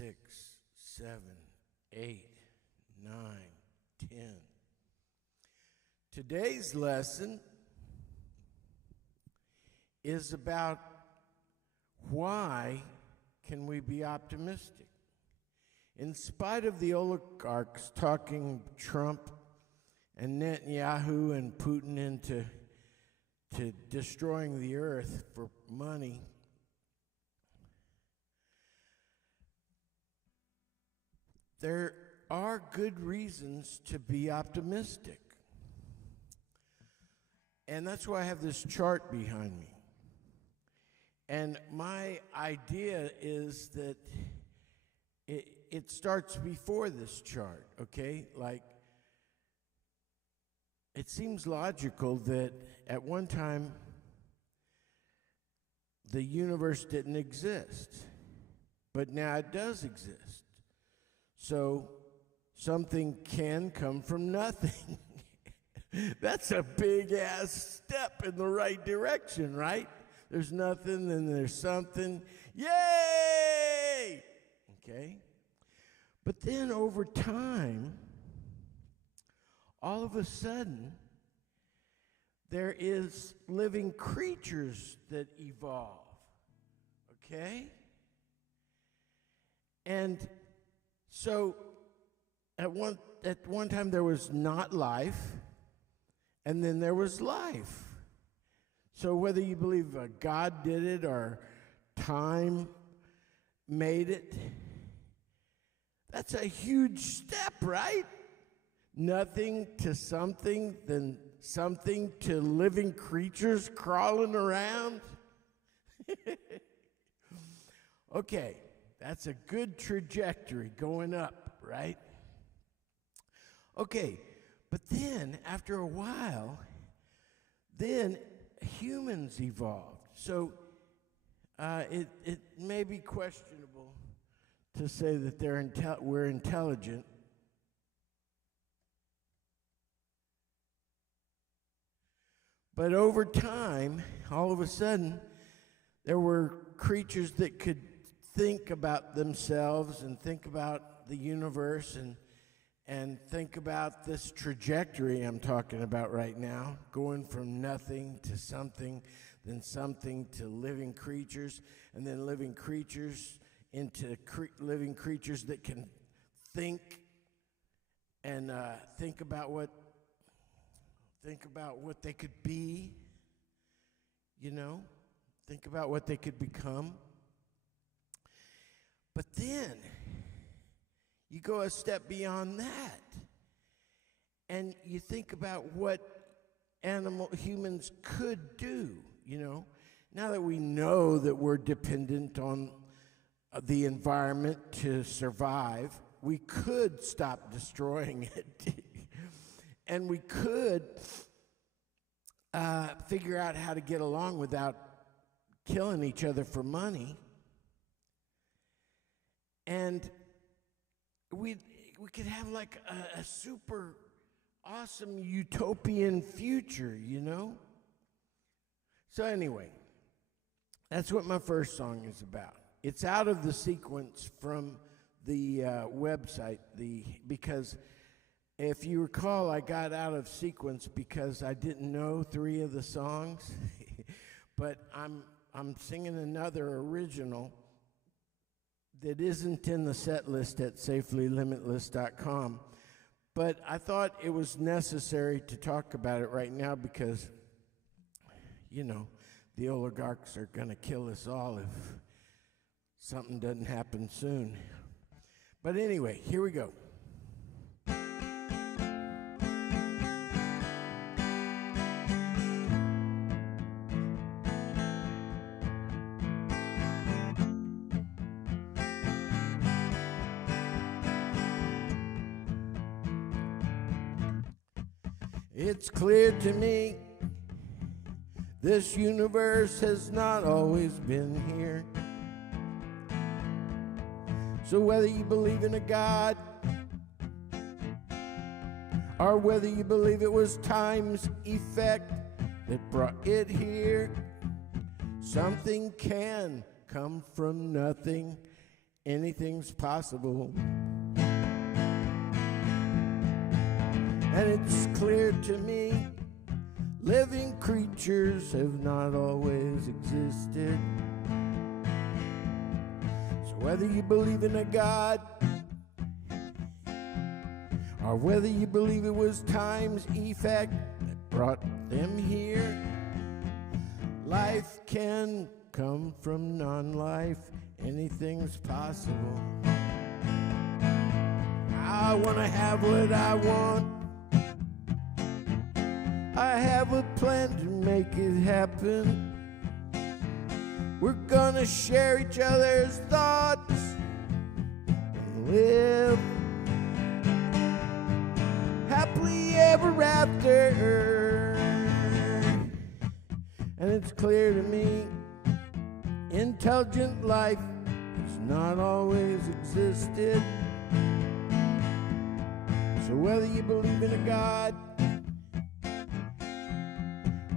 6, 7, 8, 9, 10. Today's lesson is about why can we be optimistic? In spite of the oligarchs talking Trump and Netanyahu and Putin into destroying the earth for money, there are good reasons to be optimistic. And that's why I have this chart behind me. And my idea is that it starts before this chart, okay? Like, it seems logical that at one time the universe didn't exist, but now it does exist. So something can come from nothing. That's a big-ass step in the right direction, right? There's nothing, then there's something. Yay! Okay? But then over time, all of a sudden, there is living creatures that evolve. Okay? And so at one time there was not life, and then there was life. So whether you believe God did it or time made it, that's a huge step, right? Nothing to something, then something to living creatures crawling around. Okay, that's a good trajectory going up, right? Okay, but then after a while, then humans evolved. So it may be questionable to say that we're intelligent. But over time, all of a sudden, there were creatures that could think about themselves and think about the universe and think about this trajectory I'm talking about right now, going from nothing to something, then something to living creatures, and then living creatures into living creatures that can think and think about what they could be, you know, think about what they could become. But then you go a step beyond that, and you think about what humans could do, you know. Now that we know that we're dependent on the environment to survive, we could stop destroying it. And we could figure out how to get along without killing each other for money. And we could have like a super awesome utopian future, you know? So anyway, that's what my first song is about. It's out of the sequence from the website, because if you recall, I got out of sequence because I didn't know 3 of the songs, but I'm singing another original that isn't in the set list at safelylimitless.com. But I thought it was necessary to talk about it right now because, you know, the oligarchs are going to kill us all if something doesn't happen soon. But anyway, here we go. It's clear to me this universe has not always been here. So whether you believe in a God or whether you believe it was time's effect that brought it here, something can come from nothing anything's possible. And it's clear to me, living creatures have not always existed. So whether you believe in a God, or whether you believe it was time's effect that brought them here, life can come from non-life. Anything's possible. I want to have what I want. I have a plan to make it happen. We're gonna share each other's thoughts and live happily ever after. And it's clear to me, intelligent life has not always existed. So whether you believe in a God,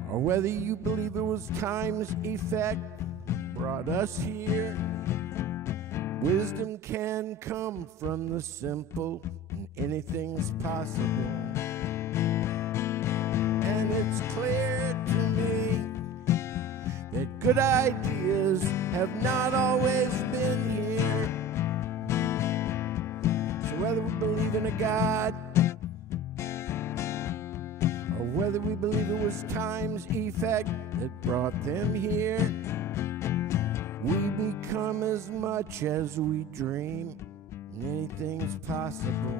or whether you believe it was time's effect brought us here, wisdom can come from the simple, and anything's possible. And it's clear to me that good ideas have not always been here. So whether we believe in a God, or whether we believe it was time's effect that brought them here, we become as much as we dream, and anything's possible.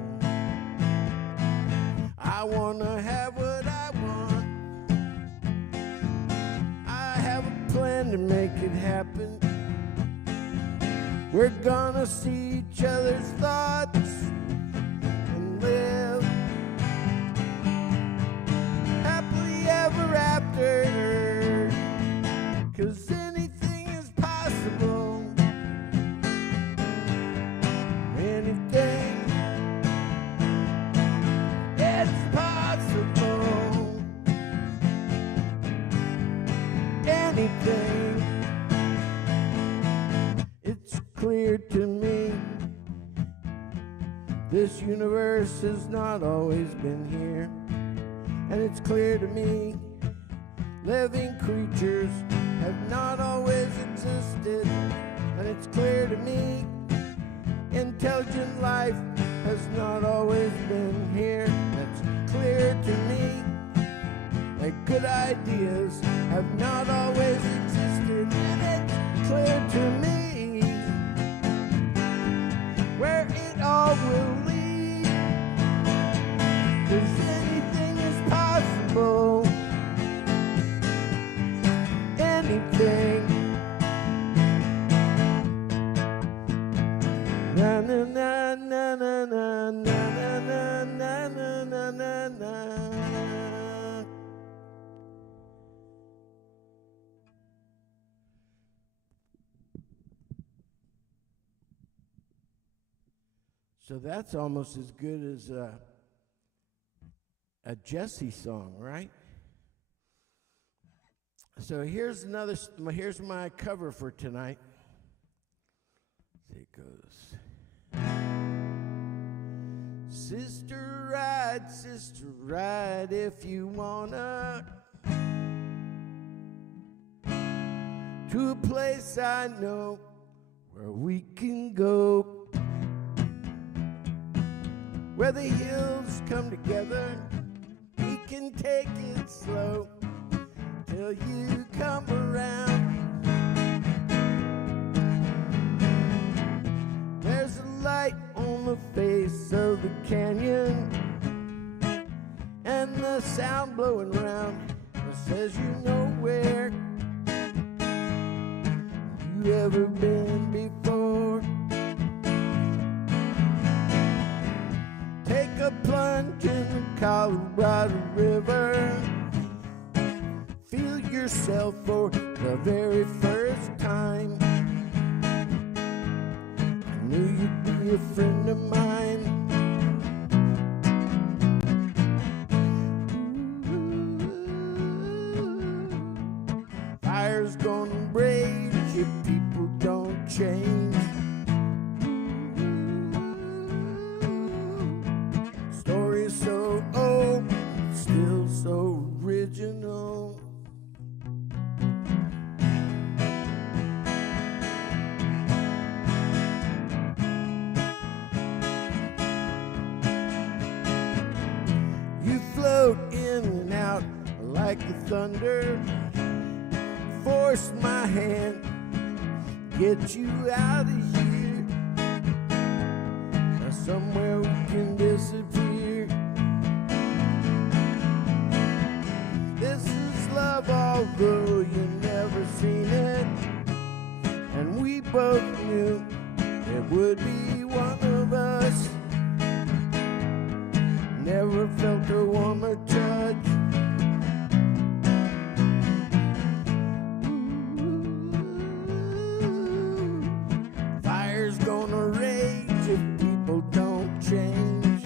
I wanna have what I want. I have a plan to make it happen. We're gonna see each other's thoughts and live happily ever after. 'Cause anything is possible. Anything, it's possible. Anything, it's clear to me, this universe has not always been here. And it's clear to me, living creatures have not always existed. And it's clear to me, intelligent life has not always been here. It's clear to me that good ideas have not always existed. And it's clear to me where it all will lead. 'Cause anything is possible. Anything. Na na na na na na na na na na na na. So that's almost as good as a Jesse song, right? So here's my cover for tonight. It goes, sister, ride if you wanna, to a place I know where we can go, where the hills come together. We can take it slow till you come around. There's a light on the face of the canyon, and the sound blowing round that says you know where you ever been before. Take a plunge in the Colorado River. Feel yourself for the very first time. I knew you'd be a friend of mine. Fire's gonna rage if people don't change. like the thunder. Force my hand, get you out of here. Now somewhere we can disappear. This is love, although you never seen it. And we both knew it would be one of us. Never felt a warmer touch. Fire's gonna rage if people don't change.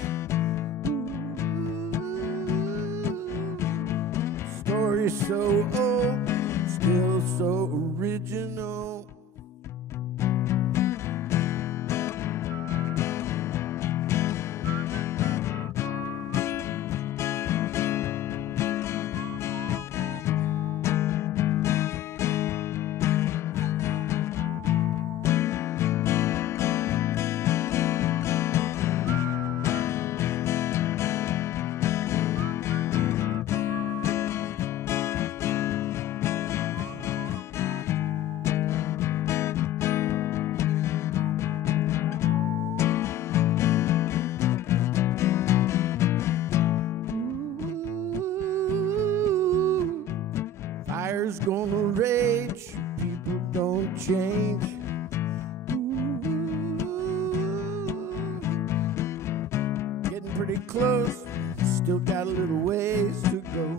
Story's so old, still so original. Fire's gonna rage, people don't change. Getting pretty close, still got a little ways to go.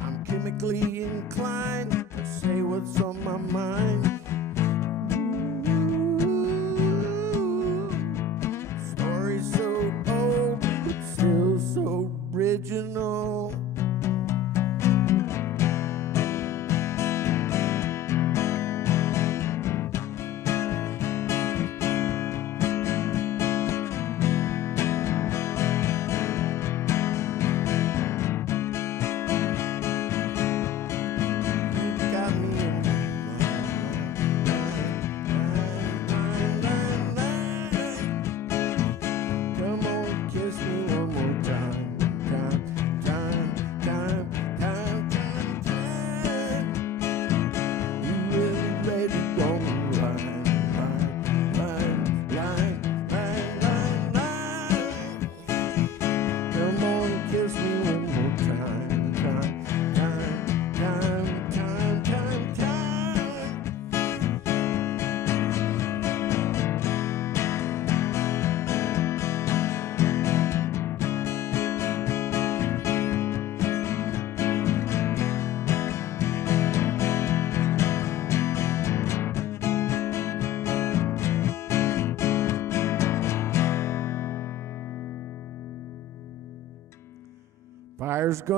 I'm chemically inclined to say what's on my mind. Story's so old, but still so original. Fire's gonna